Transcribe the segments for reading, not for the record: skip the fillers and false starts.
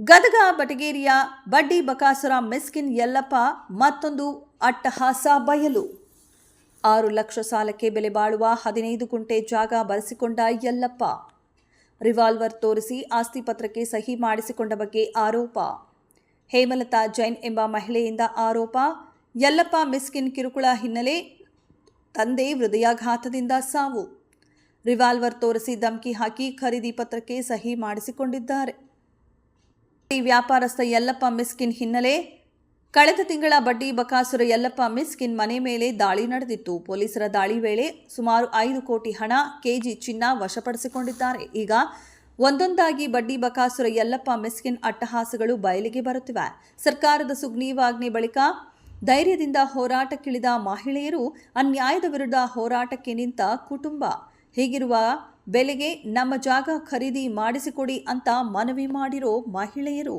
ಗದಗ ಬಟಗೇರಿಯ ಬಡ್ಡಿ ಬಕಾಸುರ ಮಿಸ್ಕಿನ್ ಯಲ್ಲಪ್ಪ ಮತ್ತೊಂದು ಅಟ್ಟಹಾಸ ಬಯಲು. 6 ಲಕ್ಷ ಸಾಲಕ್ಕೆ ಬೆಲೆ ಬಾಳುವ 15 ಗುಂಟೆ ಜಾಗ ಬಳಸಿಕೊಂಡ ಯಲ್ಲಪ್ಪ. ರಿವಾಲ್ವರ್ ತೋರಿಸಿ ಆಸ್ತಿ ಪತ್ರಕ್ಕೆ ಸಹಿ ಮಾಡಿಸಿಕೊಂಡ ಬಗ್ಗೆ ಆರೋಪ. ಹೇಮಲತಾ ಜೈನ್ ಎಂಬ ಮಹಿಳೆಯಿಂದ ಆರೋಪ. ಯಲ್ಲಪ್ಪ ಮಿಸ್ಕಿನ್ ಕಿರುಕುಳ ಹಿನ್ನೆಲೆ ತಂದೆ ಹೃದಯಾಘಾತದಿಂದ ಸಾವು. ರಿವಾಲ್ವರ್ ತೋರಿಸಿ ಧಮಕಿ ಹಾಕಿ ಖರೀದಿ ಪತ್ರಕ್ಕೆ ಸಹಿ ಮಾಡಿಸಿಕೊಂಡಿದ್ದಾರೆ. ವ್ಯಾಪಾರಸ್ಥ ಯಲ್ಲಪ್ಪ ಮಿಸ್ಕಿನ್ ಹಿನ್ನೆಲೆ ಕಳೆದ ತಿಂಗಳ ಬಡ್ಡಿ ಬಕಾಸುರ ಯಲ್ಲಪ್ಪ ಮಿಸ್ಕಿನ್ ಮನೆ ಮೇಲೆ ದಾಳಿ ನಡೆದಿತ್ತು. ಪೊಲೀಸರ ದಾಳಿ ವೇಳೆ ಸುಮಾರು 5 ಕೋಟಿ ಹಣ, ಕೆಜಿ ಚಿನ್ನ ವಶಪಡಿಸಿಕೊಂಡಿದ್ದಾರೆ. ಈಗ ಒಂದೊಂದಾಗಿ ಬಡ್ಡಿ ಬಕಾಸುರ ಯಲ್ಲಪ್ಪ ಮಿಸ್ಕಿನ್ ಅಟ್ಟಹಾಸಗಳು ಬಯಲಿಗೆ ಬರುತ್ತಿವೆ. ಸರ್ಕಾರದ ಸುಗ್ರೀವಾಜ್ಞೆ ಬಳಿಕ ಧೈರ್ಯದಿಂದ ಹೋರಾಟಕ್ಕಿಳಿದ ಮಹಿಳೆಯರು, ಅನ್ಯಾಯದ ವಿರುದ್ಧ ಹೋರಾಟಕ್ಕೆ ನಿಂತ ಕುಟುಂಬ. ಹೀಗಿರುವ ಬೆಲೆಗೆ ನಮ್ಮ ಜಾಗ ಖರೀದಿ ಮಾಡಿಸಿಕೊಡಿ ಅಂತ ಮನವಿ ಮಾಡಿರೋ ಮಹಿಳೆಯರು.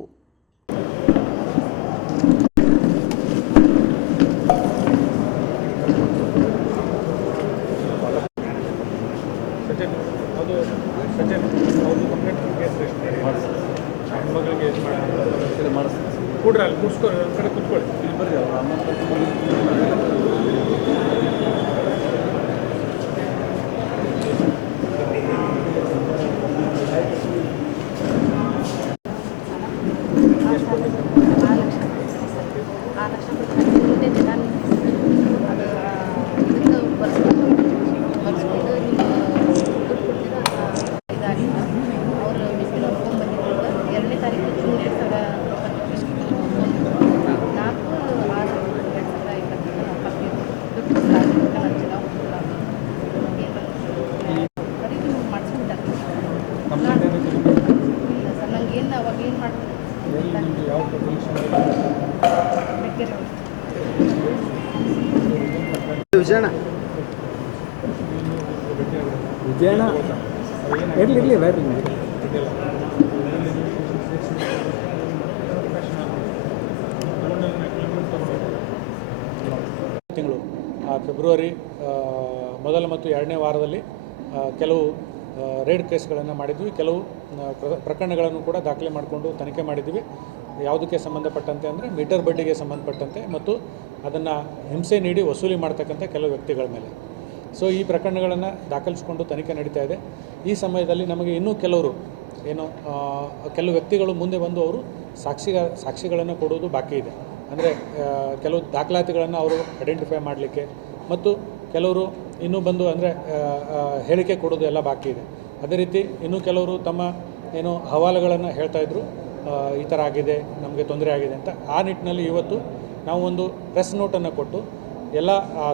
ವಿಜಯಣ್ಣ ಇರಲಿ ಬೇಡ್ರಿ ತಿಂಗಳು ಫೆಬ್ರವರಿ ಮೊದಲ ಮತ್ತು 2ನೇ ವಾರದಲ್ಲಿ ಕೆಲವು ರೇಡ್ ಕೇಸ್ಗಳನ್ನು ಮಾಡಿದ್ವಿ. ಕೆಲವು ಪ್ರಕರಣಗಳನ್ನು ಕೂಡ ದಾಖಲೆ ಮಾಡಿಕೊಂಡು ತನಿಖೆ ಮಾಡಿದ್ವಿ. ಯಾವುದಕ್ಕೆ ಸಂಬಂಧಪಟ್ಟಂತೆ ಅಂದರೆ ಮೀಟರ್ ಬಡ್ಡಿಗೆ ಸಂಬಂಧಪಟ್ಟಂತೆ ಮತ್ತು ಅದನ್ನು ಹಿಂಸೆ ನೀಡಿ ವಸೂಲಿ ಮಾಡ್ತಕ್ಕಂಥ ಕೆಲವು ವ್ಯಕ್ತಿಗಳ ಮೇಲೆ. ಸೊ ಈ ಪ್ರಕರಣಗಳನ್ನು ದಾಖಲಿಸಿಕೊಂಡು ತನಿಖೆ ನಡೀತಾ ಇದೆ. ಈ ಸಮಯದಲ್ಲಿ ನಮಗೆ ಇನ್ನೂ ಕೆಲವರು ಕೆಲವು ವ್ಯಕ್ತಿಗಳು ಮುಂದೆ ಬಂದು ಅವರು ಸಾಕ್ಷಿಗಳನ್ನು ಕೊಡುವುದು ಬಾಕಿ ಇದೆ. ಅಂದರೆ ಕೆಲವು ದಾಖಲಾತಿಗಳನ್ನು ಅವರು ಐಡೆಂಟಿಫೈ ಮಾಡಲಿಕ್ಕೆ ಮತ್ತು ಕೆಲವರು ಇನ್ನೂ ಬಂದು ಅಂದರೆ ಹೇಳಿಕೆ ಕೊಡೋದು ಎಲ್ಲ ಬಾಕಿ ಇದೆ. ಅದೇ ರೀತಿ ಇನ್ನೂ ಕೆಲವರು ತಮ್ಮ ಹವಾಲುಗಳನ್ನು ಹೇಳ್ತಾಯಿದ್ರು, ಈ ಥರ ಆಗಿದೆ, ನಮಗೆ ತೊಂದರೆ ಆಗಿದೆ ಅಂತ. ಆ ನಿಟ್ಟಿನಲ್ಲಿ ಇವತ್ತು ನಾವು ಒಂದು ಪ್ರೆಸ್ ನೋಟನ್ನು ಕೊಟ್ಟು ಎಲ್ಲ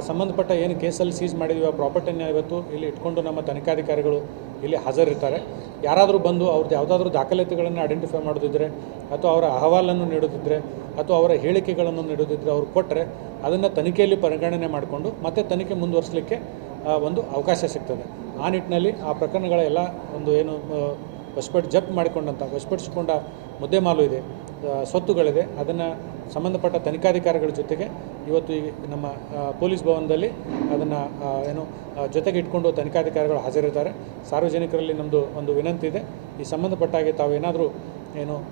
ಸಂಬಂಧಪಟ್ಟ ಏನು ಕೇಸಲ್ಲಿ ಸೀಸ್ ಮಾಡಿದ್ವಿ ಆ ಪ್ರಾಪರ್ಟಿನ ಇವತ್ತು ಇಲ್ಲಿ ಇಟ್ಕೊಂಡು ನಮ್ಮ ತನಿಖಾಧಿಕಾರಿಗಳು ಇಲ್ಲಿ ಹಾಜರಿರ್ತಾರೆ. ಯಾರಾದರೂ ಬಂದು ಅವ್ರದ್ದು ಯಾವುದಾದ್ರೂ ದಾಖಲಾತಿಗಳನ್ನು ಐಡೆಂಟಿಫೈ ಮಾಡೋದಿದ್ದರೆ ಅಥವಾ ಅವರ ಅಹವಾಲನ್ನು ನೀಡೋದಿದ್ದರೆ ಅಥವಾ ಅವರ ಹೇಳಿಕೆಗಳನ್ನು ನೀಡೋದಿದ್ದರೆ ಅವ್ರು ಕೊಟ್ಟರೆ ಅದನ್ನು ತನಿಖೆಯಲ್ಲಿ ಪರಿಗಣನೆ ಮಾಡಿಕೊಂಡು ಮತ್ತೆ ತನಿಖೆ ಮುಂದುವರಿಸಲಿಕ್ಕೆ ಒಂದು ಅವಕಾಶ ಸಿಗ್ತದೆ. ಆ ನಿಟ್ಟಿನಲ್ಲಿ ಆ ಪ್ರಕರಣಗಳ ಎಲ್ಲ ಒಂದು ವಶಪಡಿಸಿಕೊಂಡ ಮುದ್ದೆಮಾಲು ಇದೆ, ಸ್ವತ್ತುಗಳಿದೆ, ಅದನ್ನು ಸಂಬಂಧಪಟ್ಟ ತನಿಖಾಧಿಕಾರಿಗಳ ಜೊತೆಗೆ ಇವತ್ತು ಈ ನಮ್ಮ ಪೊಲೀಸ್ ಭವನದಲ್ಲಿ ಅದನ್ನು ಜೊತೆಗೆ ಇಟ್ಕೊಂಡು ತನಿಖಾಧಿಕಾರಿಗಳು ಹಾಜರಿದ್ದಾರೆ. ಸಾರ್ವಜನಿಕರಲ್ಲಿ ನಮ್ಮದು ಒಂದು ವಿನಂತಿ ಇದೆ, ಈ ಸಂಬಂಧಪಟ್ಟಾಗೆ ತಾವೇನಾದರೂ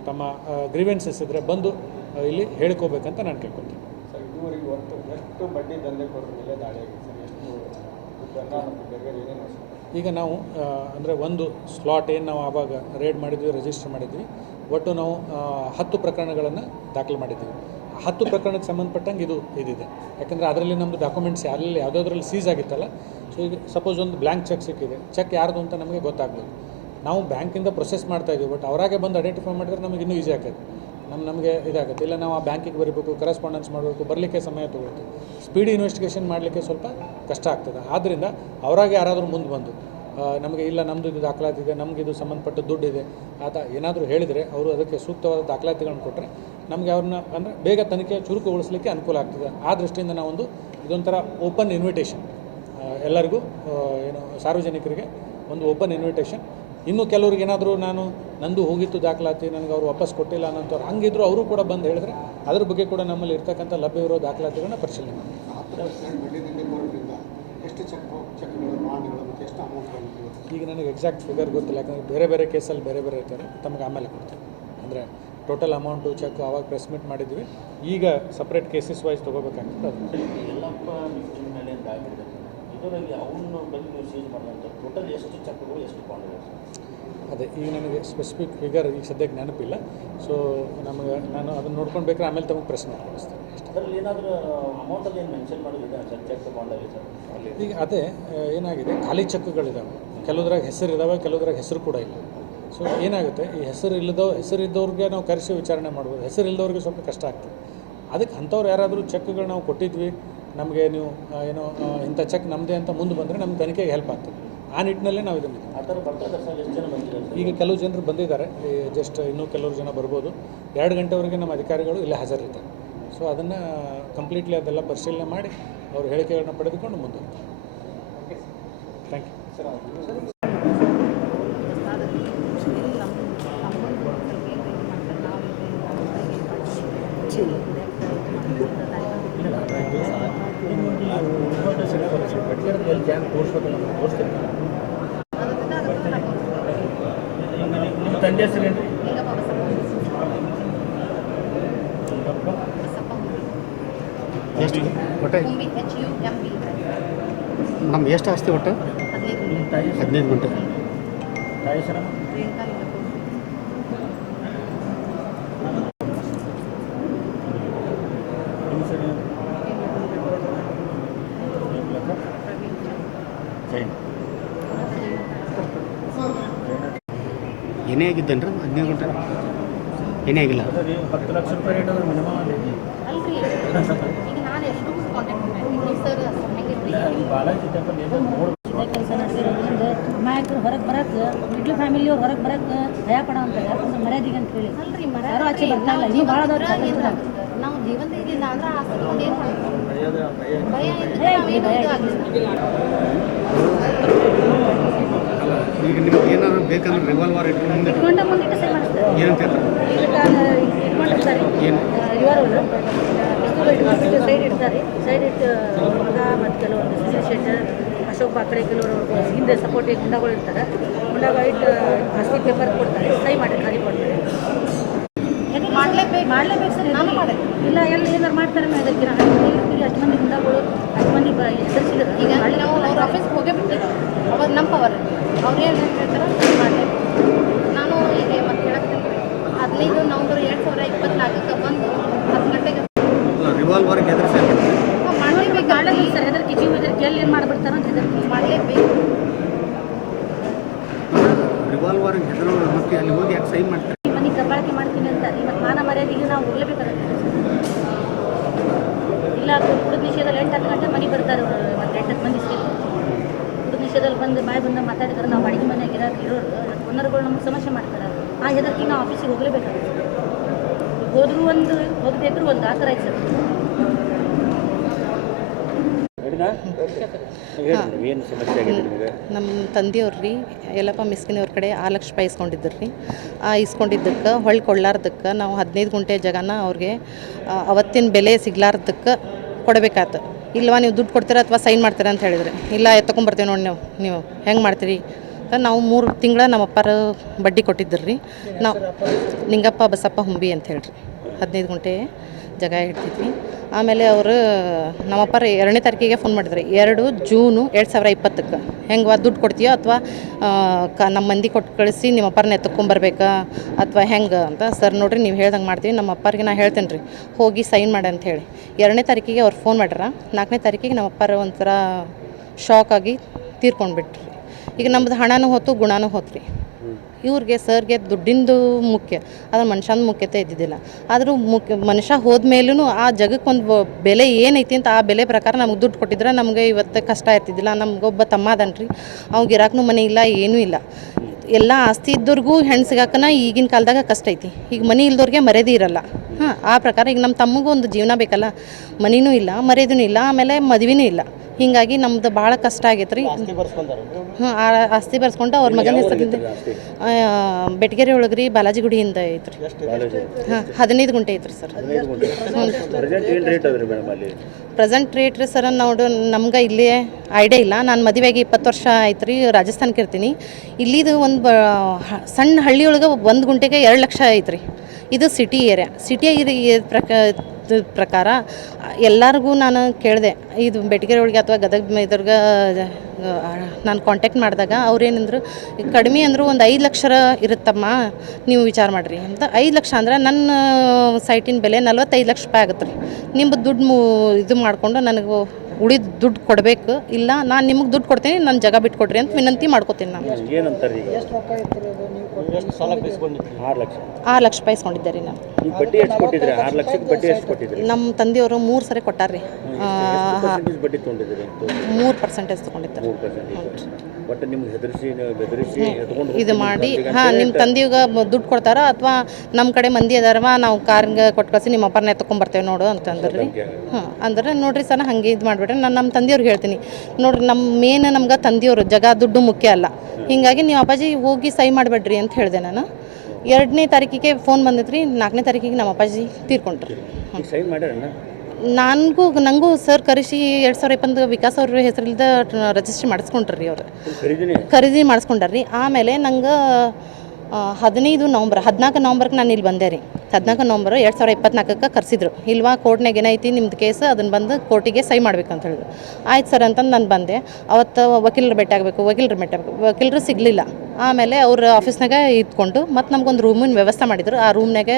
ತಮ್ಮ ಗ್ರೀವೆನ್ಸಸ್ ಇದ್ದರೆ ಬಂದು ಇಲ್ಲಿ ಹೇಳ್ಕೋಬೇಕಂತ ನಾನು ಕೇಳ್ಕೊತೀನಿ. ಸರ್, ಇದುವರೆಗೆ ಎಷ್ಟು ಬಡ್ಡಿ ದಂಧೆಕೋರರ ಮೇಲೆ ದಾಳಿ ಆಗಿದೆ ಸರ್? ಈಗ ನಾವು ಅಂದರೆ ಒಂದು ಸ್ಲಾಟ್ ಏನು ನಾವು ಆವಾಗ ರೇಡ್ ಮಾಡಿದ್ವಿ, ರಿಜಿಸ್ಟರ್ ಮಾಡಿದ್ವಿ, ಒಟ್ಟು ನಾವು 10 ಪ್ರಕರಣಗಳನ್ನು ದಾಖಲೆ ಮಾಡಿದ್ದೀವಿ. 10 ಪ್ರಕರಣಕ್ಕೆ ಸಂಬಂಧಪಟ್ಟಂಗೆ ಇದಿದೆ. ಯಾಕಂದರೆ ಅದರಲ್ಲಿ ನಮ್ಮದು ಡಾಕ್ಯುಮೆಂಟ್ಸ್ ಯಾವುದಾದ್ರಲ್ಲಿ ಸೀಸ್ ಆಗಿತ್ತಲ್ಲ. ಸೊ ಈಗ ಸಪೋಸ್ ಒಂದು ಬ್ಲ್ಯಾಂಕ್ ಚೆಕ್ ಸಿಕ್ಕಿದೆ, ಚೆಕ್ ಯಾರ್ದು ಅಂತ ನಮಗೆ ಗೊತ್ತಾಗಬೇಕು. ನಾವು ಬ್ಯಾಂಕಿಂದ ಪ್ರೊಸೆಸ್ ಮಾಡ್ತಾಯಿದ್ದೀವಿ, ಬಟ್ ಅವರಾಗೆ ಬಂದು ಐಡೆಂಟಿಫೈ ಮಾಡಿದ್ರೆ ನಮಗೆ ಇನ್ನೂ ಈಸಿ ಆಗ್ತದೆ, ನಮಗೆ ಇದಾಗುತ್ತೆ. ಇಲ್ಲ ನಾವು ಆ ಬ್ಯಾಂಕಿಗೆ ಬರಬೇಕು, ಕರೆಸ್ಪಾಂಡೆನ್ಸ್ ಮಾಡಬೇಕು, ಬರಲಿಕ್ಕೆ ಸಮಯ ತೊಗೊಳ್ತೀವಿ, ಸ್ಪೀಡಿ ಇನ್ವೆಸ್ಟಿಗೇಷನ್ ಮಾಡಲಿಕ್ಕೆ ಸ್ವಲ್ಪ ಕಷ್ಟ ಆಗ್ತದೆ. ಆದ್ದರಿಂದ ಅವರಾಗೆ ಯಾರಾದರೂ ಮುಂದೆ ಬಂದು ನಮಗೆ ಇಲ್ಲ ನಮ್ಮದು ಇದು ದಾಖಲಾತಿದೆ, ನಮಗಿದು ಸಂಬಂಧಪಟ್ಟ ದುಡ್ಡಿದೆ ಅಂತ ಏನಾದರೂ ಹೇಳಿದರೆ ಅವರು ಅದಕ್ಕೆ ಸೂಕ್ತವಾದ ದಾಖಲಾತಿಗಳನ್ನು ಕೊಟ್ಟರೆ ನಮಗೆ ಅವ್ರನ್ನ ಅಂದರೆ ಬೇಗ ತನಿಖೆ ಚುರುಕುಗೊಳಿಸಲಿಕ್ಕೆ ಅನುಕೂಲ ಆಗ್ತದೆ. ಆ ದೃಷ್ಟಿಯಿಂದ ನಾವೊಂದು ಇದೊಂಥರ ಓಪನ್ ಇನ್ವಿಟೇಷನ್ ಎಲ್ಲರಿಗೂ ಸಾರ್ವಜನಿಕರಿಗೆ ಒಂದು ಓಪನ್ ಇನ್ವಿಟೇಷನ್. ಇನ್ನು ಕೆಲವ್ರಿಗೆ ಏನಾದರೂ ನಂದು ಹೋಗಿತ್ತು ದಾಖಲಾತಿ, ನನಗೆ ಅವರು ವಾಪಸ್ ಕೊಟ್ಟಿಲ್ಲ ಅನ್ನೋಂಥವ್ರು ಹಂಗಿದ್ರು ಅವರು ಕೂಡ ಬಂದು ಹೇಳಿದ್ರೆ ಅದ್ರ ಬಗ್ಗೆ ಕೂಡ ನಮ್ಮಲ್ಲಿ ಇರ್ತಕ್ಕಂಥ ಲಭ್ಯವಿರೋ ದಾಖಲಾತಿಗಳನ್ನ ಪರಿಶೀಲನೆ ಮಾಡಿ. ಈಗ ನನಗೆ ಎಕ್ಸಾಕ್ಟ್ ಫಿಗರ್ ಗೊತ್ತಿಲ್ಲ, ಯಾಕಂದರೆ ಬೇರೆ ಬೇರೆ ಕೇಸಲ್ಲಿ ಬೇರೆ ಬೇರೆ ಇರ್ತಾರೆ, ತಮಗೆ ಆಮೇಲೆ ಕೊಡ್ತೀನಿ. ಅಂದರೆ ಟೋಟಲ್ ಅಮೌಂಟು ಚೆಕ್ ಆವಾಗ ಪ್ರೆಸ್ ಮೀಟ್ ಮಾಡಿದ್ವಿ. ಈಗ ಸಪ್ರೇಟ್ ಕೇಸಸ್ ವೈಸ್ ತೊಗೋಬೇಕಾಗ್ತದೆ. ಅದು ಎಲ್ಲಪ್ಪ ಮಿಸ್ಕಿನ್ ಮೇಲೆ ಆಗಿದೆ. ಇದರಲ್ಲಿ ಅವನ್ನ ಬಗ್ಗೆ ನೀವು ಸೀಜ್ ಮಾಡಿದಂಥ ಟೋಟಲ್ ಎಷ್ಟು ಚೆಕ್ಗಳು ಎಷ್ಟು ಬಾಂಡ್ಗಳು? ಅದೇ ಈಗ ನನಗೆ ಸ್ಪೆಸಿಫಿಕ್ ಫಿಗರ್ ಈಗ ಸದ್ಯಕ್ಕೆ ನೆನಪಿಲ್ಲ. ಸೊ ನಾನು ಅದನ್ನು ನೋಡ್ಕೊಂಡು ಬೇಕಾದ್ರೆ ಆಮೇಲೆ ತಮಗೆ ಪ್ರಶ್ನೆ ಕಳಿಸ್ತೇನೆ. ಅದರಲ್ಲಿ ಏನಾದರೂ ಅಮೌಂಟಲ್ಲಿ ಏನು ಮೆನ್ಷನ್ ಮಾಡೋದಿದೆ ಸರ್ ಚೆಕ್ ಬಾಂಡಲ್ಲಿ ಸರ್? ಅಲ್ಲಿ ಈಗ ಅದೇ ಏನಾಗಿದೆ, ಖಾಲಿ ಚೆಕ್ಗಳಿದ್ದಾವೆ, ಕೆಲವುದ್ರಾಗ ಹೆಸರು ಇದ್ದಾವೆ, ಕೆಲವುದ್ರಾಗ ಹೆಸರು ಕೂಡ ಇಲ್ಲ. ಸೊ ಏನಾಗುತ್ತೆ, ಈ ಹೆಸರಿದ್ದವ್ರಿಗೆ ನಾವು ಕರೆಸಿ ವಿಚಾರಣೆ ಮಾಡ್ಬೋದು, ಹೆಸರಿಲ್ಲದವ್ರಿಗೆ ಸ್ವಲ್ಪ ಕಷ್ಟ ಆಗ್ತದೆ. ಅದಕ್ಕೆ ಅಂಥವ್ರು ಯಾರಾದರೂ ಚೆಕ್ಗಳು ನಾವು ಕೊಟ್ಟಿದ್ವಿ, ನಮಗೆ ನೀವು ಏನೋ ಇಂಥ ಚೆಕ್ ನಮ್ಮದೇ ಅಂತ ಮುಂದೆ ಬಂದರೆ ನಮ್ಮ ತನಿಖೆಗೆ ಹೆಲ್ಪ್ ಆಗ್ತದೆ. ಆ ನಿಟ್ಟಿನಲ್ಲೇ ನಾವು ಇದನ್ನು ಆ ಥರ ಬರ್ತಾರೆ ಸರ್? ಎಷ್ಟು ಜನ ಬಂದಿದ್ದಾರೆ ಸರ್? ಈಗ ಕೆಲವು ಜನರು ಬಂದಿದ್ದಾರೆ, ಜಸ್ಟ್ ಇನ್ನೂ ಕೆಲವರು ಜನ ಬರ್ಬೋದು. 2 ಗಂಟೆವರೆಗೆ ನಮ್ಮ ಅಧಿಕಾರಿಗಳು ಇಲ್ಲೇ ಹಾಜರಿರ್ತಾರೆ. ಸೊ ಅದನ್ನು ಕಂಪ್ಲೀಟ್ಲಿ ಅದೆಲ್ಲ ಪರಿಶೀಲನೆ ಮಾಡಿ ಅವ್ರ ಹೇಳಿಕೆಗಳನ್ನ ಪಡೆದುಕೊಂಡು ಮುಂದೆ. Thank you sir. ತಂದೆ ಹೆಸರೇನು? ಎಷ್ಟು ಒಟ್ಟು ನಮ್ಗೆ ಎಷ್ಟು ಆಸ್ತಿ ಒಟ್ಟು? 15 ಗುಂಟೆ. ತಾಯಿ ಹೆಸರು? ನಿಮ್ಮ ಹೆಸರು? ಜೈನ್. ಏನೇ ಆಗಿದ್ದೇನೆ ರೀ 15 ಗುಂಟೆ ಏನೇ ಆಗಿಲ್ಲ. 10 ಲಕ್ಷ ರೂಪಾಯಿ ರೇಟ್ ಅಂದ್ರೆ ಮಿನಿಮಮ್ ಅಲ್ಲಿ ಅಲ್ರಿ ಈಗ ನಾನು ಎಷ್ಟು ಕಾಂಟ್ಯಾಕ್ಟ್ ಮಾಡಿದ್ದೀನಿ ಸರ್ ಹೆಂಗೆ ಬಾಲಾಜಿ ಟೆಂಪಲ್ ಏನೋ ನೋಡಿ ಕೆಲಸ ನಡೆಸಿರೋದ್ರಿಂದ ನಾಯಕರು ಹೊರಗೆ ಬರಕ್ಕೆ ಮಿಡ್ಲ್ ಫ್ಯಾಮಿಲಿಯವ್ರು ಹೊರಗೆ ಬರಕ್ಕೆ ಭಯ ಪಡೋ ಅಂತಾರೆ. ಯಾಕಂದ್ರೆ ಮರ್ಯಾದಿಗೆ ಅಂತ ಹೇಳಿ ಅಲ್ರಿ ಯಾರು ಆಚೆ ಬರ್ತಾ ಇಲ್ಲ. ನೀವು ಭಾಳದವ್ರು ನಾವು ಜೀವನದ ಇರಲಿಲ್ಲ ಅಂದ್ರೆ ಆಸ್ತಿ ತಗೊಂಡು ಏನು ಮಾಡ್ತೀವಿ? ಭಯ ಈಗ ನಿಮ್ಗೆ ಏನಾದ್ರು ಬೇಕಂದ್ರೆ ರಿವಾಲ್ವರ್ ಇಟ್ಕೊಂಡು ಮುಂದೆ ಮುಂದಿಟ್ಟು ಸೈ ಮಾಡಿಸ್ತಾರೆ. ಏನಂತ ಇಟ್ಕೊಂಡಿರ್ತಾರೆ ಏನು ಇವರವರು ಇಟ್ಕೊಂಡ್ಬಿಟ್ಟು ಸೈಡ್ ಇಡ್ತಾರೆ. ಸೈಡ್ ಇಟ್ಟು ಮಗ ಮತ್ತು ಕೆಲವರು ಸುಶೀಲ್ ಶೆಟ್ಟರ್, ಅಶೋಕ್ ಬಾಕಡೆ, ಕೆಲವರು ಹಿಂದೆ ಸಪೋರ್ಟಿಗೆ ಗುಂಡಗಳು ಇರ್ತಾರೆ. ಗುಂಡಗಳು ಇಟ್ಟು ಆಸ್ತಿ ಪೇಪರ್ ಕೊಡ್ತಾರೆ, ಸೈ ಮಾಡಿ ಖಾಲಿ ಕೊಡ್ತಾರೆ. ಮಾಡಲೇಬೇಕು ಸರ್. ನಾನು ಮಾಡಿ ಇಲ್ಲ ಎಲ್ಲ ಏನಾರು ಮಾಡ್ತಾರೆ ಅದಕ್ಕೆ ಅಷ್ಟು ಮಂದಿ ಗುಂಡಗಳು ಅಷ್ಟು ಮಂದಿ ಹೆದರ್ಸಿದ್ರು. ಈಗ ನಾವು ಅವ್ರ ಆಫೀಸ್ಗೆ ಹೋಗೇ ಬಿಟ್ಟಿದ್ದೆ. ಅವಾಗ ನಮ್ಮ ಪವರ್ ಅವ್ರು ಏನು ಹೇಳ್ತಾರೆ ಮಾಡಲೇಬೇಕು. ನಾನು ಈಗ ಮತ್ತೆ ಹೇಳಕ್ಕೆ 15 ನವಂಬರ್ 2024 ಬಂದು 10 ಗಂಟೆಗೆ ರಿವಾಲ್ವರ್ಗೆ ಎದುರು ಸೈ ಮಾಡ್ತಾರೆ. ಮಾಡಲೇಬೇಕು ಸರ್. ಹೆದರ್ಕಿ ಜೀವ ಹೆದರ್ಕಿ ಎಲ್ಲಿ ಏನು ಮಾಡಿಬಿಡ್ತಾರೋ ಅಂತ ಹೆದರ್ಕಿ ಮಾಡಲೇಬೇಕು. ರಿವಾಲ್ವರ್ಗೆ ಹೆದರು ಮತ್ತೆ ಅಲ್ಲಿ ಹೋಗಿ ಯಾಕೆ ಸೈ ಮಾಡ್ತಾರೆ? ಮನೆ ಕಬ್ಬಾಳಿಕೆ ಮಾಡ್ತೀನಿ ಅಂತ ಮತ್ತು ಮಾನ ಮರ್ಯಾದೆಗೆ ನಾವು ಹೋಗ್ಲೇಬೇಕಾಗುತ್ತೆ. ಇಲ್ಲ ಕುಡಿದ ನಿಷೇಧದಲ್ಲಿ 8-10 ಗಂಟೆ ಮನೆಗೆ ಬರ್ತಾರೆ. ಮತ್ತು 8-10 ಮಂದಿ ಸೇರಿ ಕುಡಿದ ನಿಷೇಧದಲ್ಲಿ ಬಂದು ಬಾಯಿ ಬಂದ ಮಾತಾಡಿದ್ರೆ ನಾವು ಅಡುಗೆ ಮನೆಯಾಗ ಇರೋರು ಓನರ್ಗಳು ನಮ್ಗೆ ಸಮಸ್ಯೆ ಮಾಡ್ತಾರೆ. ಆ ಹೆದರ್ಕಿ ನಾವು ಆಫೀಸಿಗೆ ಹೋಗ್ಲೇಬೇಕಾಗುತ್ತೆ. ಹೋದ್ರೂ ಒಂದು ಹೋಗದಿದ್ರು ಒಂದು ಆ ಥರ ಐತೆ ಸರ್. ಏನು ಸಮಸ್ಯೆ ಆಗಿದೆ ನಿಮಗೆ? ನಮ್ಮ ತಂದೆಯವ್ರು ರೀ ಯಲ್ಲಪ್ಪ ಮಿಸ್ಕಿನವ್ರ ಕಡೆ 6 ಲಕ್ಷ ರೂಪಾಯಿ ಇಸ್ಕೊಂಡಿದ್ರು ರೀ. ಇಸ್ಕೊಂಡಿದ್ದಕ್ಕೆ ಹೊಳ್ಳಿ ಕೊಡ್ಲಾರ್ದಕ್ಕೆ ನಾವು 15 ಗುಂಟೆ ಜಾಗನ ಅವ್ರಿಗೆ ಅವತ್ತಿನ ಬೆಲೆ ಸಿಗ್ಲಾರ್ದಕ್ಕೆ ಕೊಡಬೇಕಾಯ್ತು. ಇಲ್ವಾ ನೀವು ದುಡ್ಡು ಕೊಡ್ತೀರಾ ಅಥವಾ ಸೈನ್ ಮಾಡ್ತೀರಾ ಅಂತ ಹೇಳಿದ್ರೆ, ಇಲ್ಲ ಎತ್ತಕೊಂಬರ್ತೀವಿ ನೋಡಿ ನೀವು ಹೆಂಗೆ ಮಾಡ್ತೀರಿ ಅಂತ ನಾವು 3 ತಿಂಗಳ ನಮ್ಮ ಅಪ್ಪಾರ ಬಡ್ಡಿ ಕೊಟ್ಟಿದ್ರು ರೀ. ನಾವು ನಿಂಗಪ್ಪ ಬಸಪ್ಪ ಹುಂಬಿ ಅಂತ ಹೇಳ್ರಿ 15 ಗುಂಟೆ ಜಾಗ ಇಡ್ತಿದ್ವಿ. ಆಮೇಲೆ ಅವರು ನಮ್ಮಪ್ಪರ 2ನೇ ತಾರೀಕಿಗೆ ಫೋನ್ ಮಾಡಿದ್ರು 2 ಜೂನ್ 2020 ಹೆಂಗೆ ದುಡ್ಡು ಕೊಡ್ತೀಯೋ ಅಥವಾ ನಮ್ಮ ಮಂದಿ ಕೊಟ್ಟು ಕಳಿಸಿ ನಿಮ್ಮ ಅಪ್ಪರನ್ನ ಎತ್ಕೊಂಬರ್ಬೇಕಾ ಅಥವಾ ಹೆಂಗೆ ಅಂತ. ಸರ್ ನೋಡಿರಿ ನೀವು ಹೇಳ್ದಂಗೆ ಮಾಡ್ತೀವಿ, ನಮ್ಮ ಅಪ್ಪರಿಗೆ ನಾ ಹೇಳ್ತೇನೆ ರೀ ಹೋಗಿ ಸೈನ್ ಮಾಡಿ ಅಂತ ಹೇಳಿ 2ನೇ ತಾರೀಕಿಗೆ ಅವ್ರು ಫೋನ್ ಮಾಡ್ಯಾರ. 4ನೇ ತಾರೀಕಿಗೆ ನಮ್ಮ ಅಪ್ಪಾರ ಒಂಥರ ಶಾಕ್ ಆಗಿ ತೀರ್ಕೊಂಡ್ಬಿಟ್ರಿ. ಈಗ ನಮ್ಮದು ಹಣನೂ ಹೋತು ಗುಣನೂ ಹೋತು ರೀ. ಇವ್ರಿಗೆ ಸರ್ಗೆ ದುಡ್ಡಿಂದು ಮುಖ್ಯ, ಅದ್ರ ಮನುಷ್ಯನ ಮುಖ್ಯತೆ ಇದ್ದಿದ್ದಿಲ್ಲ. ಆದರೂ ಮನುಷ್ಯ ಹೋದ್ಮೇಲೂ ಆ ಜಗಕ್ಕೊಂದು ಬೆಲೆ ಏನೈತಿ ಅಂತ ಆ ಬೆಲೆ ಪ್ರಕಾರ ನಮ್ಗೆ ದುಡ್ಡು ಕೊಟ್ಟಿದ್ರೆ ನಮಗೆ ಇವತ್ತು ಕಷ್ಟ ಇರ್ತಿದ್ದಿಲ್ಲ. ನಮಗೊಬ್ಬ ತಮ್ಮ ಅದನ್ ರೀ, ಅವ್ಗೆ ಇರಾಕೂ ಮನೆ ಇಲ್ಲ, ಏನೂ ಇಲ್ಲ. ಎಲ್ಲ ಆಸ್ತಿ ಇದ್ದವ್ರಿಗೂ ಹೆಣ್ಣು ಸಿಗಾಕನ ಈಗಿನ ಕಾಲದಾಗ ಕಷ್ಟ ಐತಿ. ಈಗ ಮನೆ ಇಲ್ದವ್ರಿಗೆ ಮರ್ಯಾದೆ ಇರಲ್ಲ. ಆ ಪ್ರಕಾರ ಈಗ ನಮ್ಮ ತಮ್ಮಗೂ ಒಂದು ಜೀವನ ಬೇಕಲ್ಲ, ಮನೆಯೂ ಇಲ್ಲ, ಮರ್ಯಾದೆನೂ ಇಲ್ಲ, ಆಮೇಲೆ ಮದುವೆನೂ ಇಲ್ಲ. ಹೀಗಾಗಿ ನಮ್ದು ಭಾಳ ಕಷ್ಟ ಆಗೈತೆ ರೀ. ಆಸ್ತಿ ಬರ್ಸ್ಕೊಂಡಾರ ಹಾಂ, ಆಸ್ತಿ ಬರ್ಸ್ಕೊಂಡು ಅವ್ರ ಮಗನ ಹೆಸರಿಂದ ಬೆಟಗೇರಿ ಒಳಗೆ ರೀ ಬಾಲಾಜಿ ಗುಡಿಯಿಂದ ಐತ್ರಿ. ಹಾಂ, 15 ಗುಂಟೆ ಐತ್ರಿ ಸರ್. ಪ್ರೆಸೆಂಟ್ ರೇಟ್ ರೀ ಸರ್ ನೋಡು ನಮ್ಗೆ ಇಲ್ಲಿ ಐಡಿಯಾ ಇಲ್ಲ. ನಾನು ಮದುವೆಗೆ 20 ವರ್ಷ ಆಯ್ತು ರೀ, ರಾಜಸ್ಥಾನಕ್ಕೆ ಇರ್ತೀನಿ. ಇಲ್ಲಿದು ಒಂದು ಸಣ್ಣ ಹಳ್ಳಿಯೊಳಗೆ 1 ಗುಂಟೆಗೆ 2 ಲಕ್ಷ ಐತ್ರಿ. ಇದು ಸಿಟಿ ಏರಿಯಾ. ಸಿಟಿ ಪ್ರಕಾರ ಎಲ್ಲರಿಗೂ ನಾನು ಕೇಳಿದೆ, ಇದು ಬೆಟಗೇರಿ ಒಳಗೆ ಅಥವಾ ಗದಗ ಇದ್ರಾಗ ನಾನು ಕಾಂಟ್ಯಾಕ್ಟ್ ಮಾಡಿದಾಗ ಅವ್ರೇನಂದ್ರು, ಕಡಿಮೆ ಅಂದರೂ ಒಂದು 5 ಲಕ್ಷ ಇರುತ್ತಮ್ಮ, ನೀವು ವಿಚಾರ ಮಾಡಿರಿ ಅಂತ. 5 ಲಕ್ಷ ಅಂದ್ರೆ ನನ್ನ ಸೈಟಿನ ಬೆಲೆ 45 ಲಕ್ಷ ರೂಪಾಯಿ ಆಗುತ್ತೆ ರೀ. ನಿಮ್ಮದು ದುಡ್ಡು ಇದು ಮಾಡಿಕೊಂಡು ನನಗೆ ಉಳಿದ ದುಡ್ಡು ಕೊಡಬೇಕು, ಇಲ್ಲ ನಾನು ನಿಮಗೆ ದುಡ್ಡು ಕೊಡ್ತೀನಿ, ನನ್ನ ಜಾಗ ಬಿಟ್ಕೊಡ್ರಿ ಅಂತ ವಿನಂತಿ ಮಾಡ್ಕೋತೀನಿ ನಾನು. ಏನಂತಾರೆ ಈಗ? ಎಷ್ಟು ಸಾಲ ಇಸ್ಕೊಂಡಿದ್ರಿ? 6 ಲಕ್ಷ. 6 ಲಕ್ಷ ರೂಪಾಯಿ ಇಸ್ಕೊಂಡಿದ್ದೆ ರೀ ನಾನು. ಈಗ ಬಡ್ಡಿ ಎಷ್ಟು ಕೊಟ್ಟಿದ್ರಿ? 6 ಲಕ್ಷಕ್ಕೆ ಬಡ್ಡಿ ಎಷ್ಟು ಕೊಟ್ಟಿದ್ರಿ? ನಮ್ಮ ತಂದೆಯವರು 3 ಸರಿ ಕೊಟ್ಟಾರ್ರಿ. ಬಡ್ಡಿ ತೊಗೊಂಡಿದ್ರಿ? 3% ತೊಗೊಂಡಿದ್ದಾರೆ. 3%. ಬಟ್ ನಿಮ್ಗೆ ಬೆದರಿಸಿ ಇದು ಮಾಡಿ ನಿಮ್ಮ ತಂದೆಗ ದುಡ್ಡು ಕೊಡ್ತಾರ ಅಥವಾ ನಮ್ಮ ಕಡೆ ಮಂದಿ ಅದಾರವ, ನಾವು ಕಾರ್ಗೆ ಕೊಟ್ಟು ಕಳಿಸಿ ನಿಮ್ಮ ಅಪ್ಪರನ್ನೇ ತೊಗೊಂಬರ್ತೇವೆ ನೋಡು ಅಂತಂದ್ರೆ ರೀ. ಹಾಂ, ಅಂದ್ರೆ ನೋಡಿರಿ ಸರ್, ಹಾಗೆ ಇದು ಮಾಡಿಬಿಟ್ರೆ ನಾನು ನಮ್ಮ ತಂದೆಯವ್ರಿಗೆ ಹೇಳ್ತೀನಿ, ನೋಡಿರಿ ನಮ್ಮ ಮೇನ್ ನಮ್ಗೆ ತಂದೆಯವರು ಜಾಗ ದುಡ್ಡು ಮುಖ್ಯ ಅಲ್ಲ, ಹೀಗಾಗಿ ನೀವು ಅಪ್ಪಾಜಿ ಹೋಗಿ ಸಹಿ ಮಾಡಿಬಿಡ್ರಿ ಅಂತ ಹೇಳಿದೆ ನಾನು. 2ನೇ ತಾರೀಕಿಗೆ ಫೋನ್ ಬಂದಿತ್ತು ರೀ. 4ನೇ ತಾರೀಕಿಗೆ ನಮ್ಮ ಅಪ್ಪಾಜಿ ತೀರ್ಕೊಂಡ್ರಿ. ಸೈನ್ ಮಾಡ್ಯಾರಣ್ಣ? ನನಗೂ ಸರ್ ಕರೆಸಿ 2020 ವಿಕಾಸ್ ಅವ್ರ ಹೆಸರಿಂದ ರಿಜಿಸ್ಟ್ರಿ ಮಾಡಿಸ್ಕೊಂಡ್ರಿ ಅವ್ರು. ಖರೀದಿ ಮಾಡಿಸ್ಕೊಂಡ್ರಿ. ಆಮೇಲೆ ನಂಗೆ 14 ನವಂಬರ್ಗೆ ನಾನು ಇಲ್ಲಿ ಬಂದೆ ರೀ. 14 ನವಂಬರ್ 2024ಕ್ಕೆ ಕರೆಸಿದ್ರು. ಇಲ್ವಾ ಕೋರ್ಟ್ನಾಗ ಏನೈತಿ ನಿಮ್ದು ಕೇಸ್, ಅದನ್ನು ಬಂದು ಕೋರ್ಟಿಗೆ ಸಹಿ ಮಾಡ್ಬೇಕಂತ ಹೇಳಿದ್ರು. ಆಯ್ತು ಸರ್ ಅಂತಂದು ನಾನು ಬಂದೆ. ಅವತ್ತು ವಕೀಲರು ಭೇಟಿ ಆಗಬೇಕು, ವಕೀಲರು ಸಿಗಲಿಲ್ಲ. ಆಮೇಲೆ ಅವ್ರ ಆಫೀಸ್ನಾಗ ಇದ್ಕೊಂಡು ಮತ್ತು ನಮ್ಗೊಂದು ರೂಮಿನ ವ್ಯವಸ್ಥೆ ಮಾಡಿದ್ರು. ಆ ರೂಮ್ನಾಗೆ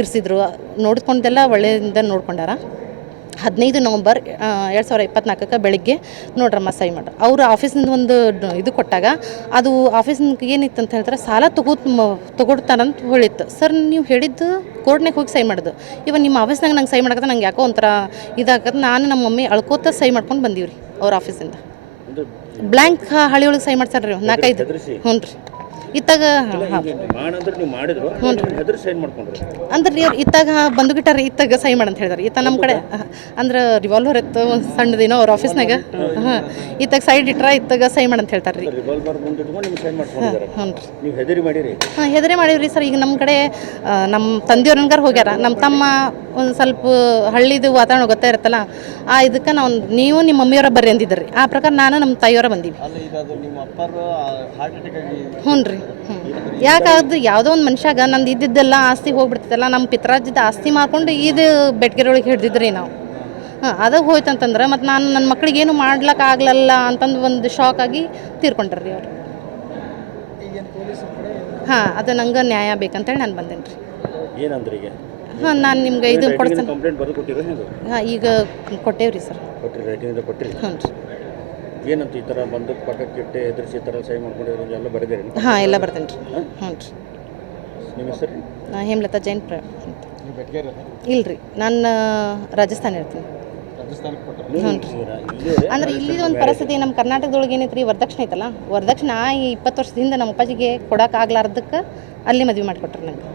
ಇರಿಸಿದ್ರು. ನೋಡ್ಕೊಂಡೆಲ್ಲ ಒಳ್ಳೆಯಿಂದ ನೋಡ್ಕೊಂಡಾರ. 15 ನವಂಬರ್ 2024ಕ್ಕೆ ಬೆಳಿಗ್ಗೆ ನೋಡ್ರಮ್ಮ ಸಹಿ ಮಾಡ್ರಿ. ಅವರು ಆಫೀಸಿಂದ ಒಂದು ಇದು ಕೊಟ್ಟಾಗ ಅದು ಆಫೀಸ್ನಿಗೆ ಏನಿತ್ತು ಅಂತ ಹೇಳ್ತಾರೆ, ಸಾಲ ತಗೊಡ್ತಾರಂತ ಹೇಳಿತ್ತು. ಸರ್ ನೀವು ಹೇಳಿದ್ದು ಕೋರ್ಟ್ನಾಗ ಹೋಗಿ ಸಹಿ ಮಾಡೋದು, ಇವಾಗ ನಿಮ್ಮ ಆಫೀಸ್ನಾಗ ನಂಗೆ ಸಹಿ ಮಾಡಕ್ಕೆ ನಂಗೆ ಯಾಕೋ ಒಂಥರ ಇದಾಗತ್ತೆ. ನಾನು ನಮ್ಮ ಮಮ್ಮಿ ಅಳ್ಕೋತ ಸಹಿ ಮಾಡ್ಕೊಂಡು ಬಂದೀವಿ ರೀ ಅವ್ರ ಆಫೀಸಿಂದ. ಬ್ಲ್ಯಾಂಕ್ ಹಳಿ ಒಳಗೆ ಸಹಿ ಮಾಡ್ತಾರೆ ರೀ 4-5. ಹ್ಞೂ ರೀ. ಇತ್ತಾಗ ಅಂದ್ರೆ ರೀ ಅವ್ರು ಇತ್ತಾಗ ಬಂದುಗಿಟ್ಟಾರ, ಇತ್ತಾಗ ಸಹಿ ಮಾಡಂತ ಹೇಳಿದಾರೆ. ಇತ್ತ ನಮ್ಮ ಕಡೆ ಅಂದ್ರೆ ರಿವಾಲ್ವರ್ ಇತ್ತು ಒಂದು ಸಣ್ಣದೇನೋ ಅವ್ರ ಆಫೀಸ್ನಾಗ. ಹಾಂ, ಇತ್ತಾಗ ಸೈಡ್ ಇಟ್ರ ಇತ್ತಾಗ ಸಹಿ ಮಾಡಂತ ಹೇಳ್ತಾರೆ ರೀ. ಹ್ಞೂ ರೀ. ಹಾಂ, ಹೆದರಿ ಮಾಡೀವ್ರಿ ಸರ್. ಈಗ ನಮ್ಮ ಕಡೆ ನಮ್ಮ ತಂದೆಯವ್ರ ಹಂಗಾರ ಹೋಗ್ಯಾರ. ನಮ್ಮ ತಮ್ಮ ಒಂದು ಸ್ವಲ್ಪ ಹಳ್ಳಿದು ವಾತಾವರಣ ಗೊತ್ತೇ ಇರುತ್ತಲ್ಲ, ಇದಕ್ಕೆ ನಾವು ನೀವು ನಿಮ್ಮ ಮಮ್ಮಿಯವರ ಬರ್ರಿ ಅಂದಿದ್ರಿ. ಆ ಪ್ರಕಾರ ನಾನು ನಮ್ಮ ತಾಯಿಯವರ ಬಂದೀವಿ. ಹ್ಞೂ ರೀ. ಯಾಕಾದ್ರೆ ಯಾವುದೋ ಒಂದು ಮನುಷ್ಯಾಗ ನಂದು ಇದ್ದಿದ್ದೆಲ್ಲ ಆಸ್ತಿ ಹೋಗ್ಬಿಡ್ತೈತಲ್ಲ, ನಮ್ಮ ಪಿತ್ರಾಜ್ಯದ ಆಸ್ತಿ ಮಾಡ್ಕೊಂಡು ಇದು ಬೆಟಗೇರಿ ಒಳಗೆ ಹಿಡ್ದಿದ್ರಿ ನಾವು. ಹಾಂ, ಅದು ಹೋಯ್ತು ಅಂತಂದ್ರೆ ಮತ್ತು ನಾನು ನನ್ನ ಮಕ್ಳಿಗೇನು ಮಾಡ್ಲಿಕ್ಕೆ ಆಗ್ಲಲ್ಲ ಅಂತಂದು ಒಂದು ಶಾಕ್ ಆಗಿ ತೀರ್ಕೊಂಡ್ರಿ ಅವರು. ಹಾಂ, ಅದು ನಂಗೆ ನ್ಯಾಯ ಬೇಕಂತೇಳಿ ನಾನು ಬಂದೇನೆ ರೀ. ಏನಂದ್ರೆ ಈಗ? ಹಾಂ, ನಾನು ನಿಮ್ಗೆ ಇದು ಕೊಡ್ತೇನೆ. ಕಂಪ್ಲೇಂಟ್ ಬರೆದು ಕೊಟ್ಟಿರೋ? ಹಾಂ, ಈಗ ಕೊಟ್ಟೇವ್ರಿ ಸರ್. ಕೊಟ್ಟಿರಿ? ಹ್ಞೂ ರೀ. ಏನಂತ ಈ ಥರ ಬಂದು ಪಕ್ಕಕ್ಕೆ ಇಟ್ಟೆ ಎದುರಿಸಿ ಈ ಥರ ಸಹಿ ಮಾಡ್ಕೊಂಡಿರೋ ಎಲ್ಲ ಬರೆದಿರಿ? ಹಾಂ, ಎಲ್ಲ ಬರ್ದೇನೆ ರೀ. ಹ್ಞೂ ರೀ. ನಿಮ್ಮ ಹೆಸರು? ಹೇಮಲತಾ ಜೈನ್ ಇಲ್ರಿ, ನಾನು ರಾಜಸ್ಥಾನ ಇರ್ತೀನಿ. ಹ್ಞೂ ರೀ. ಅಂದ್ರೆ ಇಲ್ಲಿ ಒಂದು ಪರಿಸ್ಥಿತಿ ನಮ್ಮ ಕರ್ನಾಟಕದೊಳಗೆ ಏನೈತೆ ರೀ, ವರದಕ್ಷಿಣೆ ಐತಲ್ಲ, ವರದಕ್ಷಿಣೆ 20 ವರ್ಷದಿಂದ ನಮ್ಮ ಅಪ್ಪಾಜಿಗೆ ಕೊಡೋಕ್ಕಾಗ್ಲಾರ್ದಕ್ಕೆ ಅಲ್ಲಿ ಮದುವೆ ಮಾಡಿಕೊಟ್ರಿ ನಂಗೆ.